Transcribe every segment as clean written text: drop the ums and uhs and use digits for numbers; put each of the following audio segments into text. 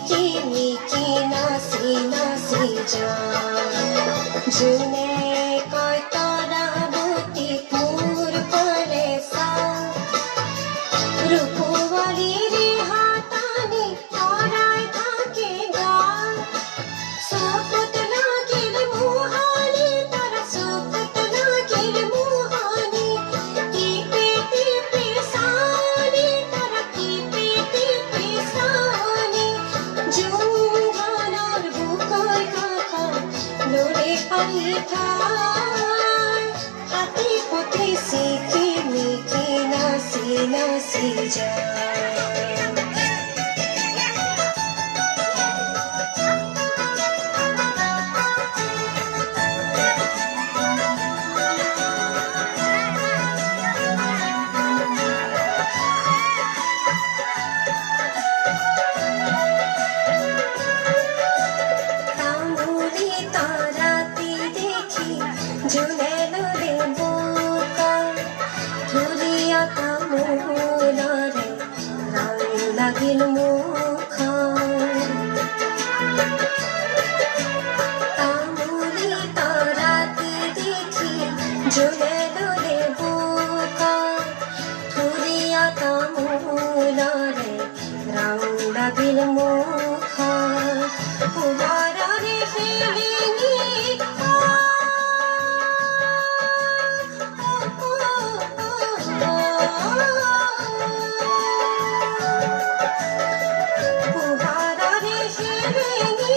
মিকি নাচি নাচি যায় জোনে কয় তৰাৱতী মোৰ ফালে চাওঁ ৰূপৱালীৰ হাতানি তৰাই থাকে গান চকুত লাগিল মোহানি তাৰা চকুত লাগিল মোহানি টিপি টিপি চানি তাৰা টিপি টিপি চানি জোনধানৰ বুকৰ কাষত লৰে পাৰি ঠাই হাতী পতি চিকি মিকি নাচি নাচি যায় তামুলি তৰাতি দেখি জোনে লৰে বোকা ধুলীয়া তামোলৰে ৰং লাগিল মুখখন তামুলি তৰাতি দেখি জোনে লৰে বোকা ধুলীয়া তামোলৰে ৰং লাগিল মুখখন পোহৰৰে ফিৰিঙি পোহৰৰে ফিৰিঙি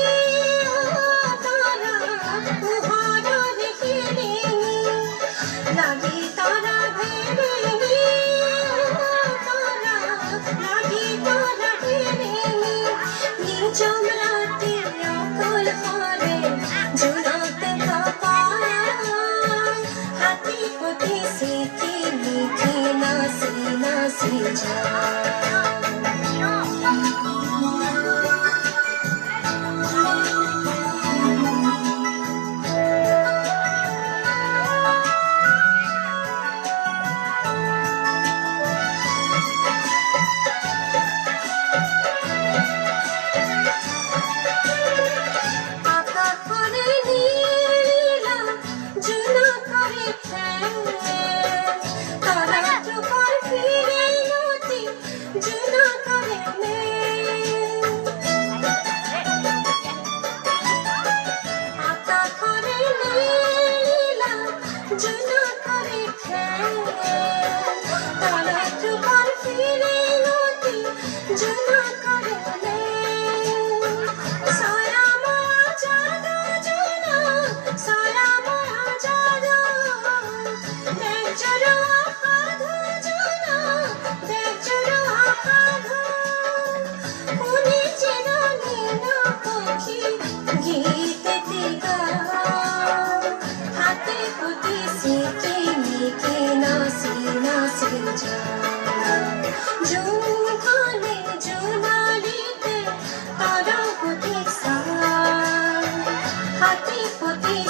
তৰা পোহৰৰে ফিৰিঙি লাগি তৰা ভেৰিঙি তৰা লাগি তৰা ভেৰিঙি নিঝুম ৰাতি অকল হৰে জোনাক কপাল হাতী পতি চিকি মিকি নাচি নাচি যায় আকাশৰে নীলা জোনাকৰে খেল তৰাটোকৰ ফিৰিঙতি জোনাকৰে মেল আকাশৰে নীলা জোনাকৰে খেল তৰাটোকৰ ফিৰিঙতি জোনাকৰে মেল সারা মায়া জাদু জোনা সারা মায়া জাদু দেখজরো আহাধু জোনা দেখজরো আহাধু কোনি চিরনি না পক্ষী গীতেতে গায় হাতে পুতি সিকি মিকি নাচি নাচি যায় জোনখানে জোনালিতে তৰাৱতী চায় হাতী পতি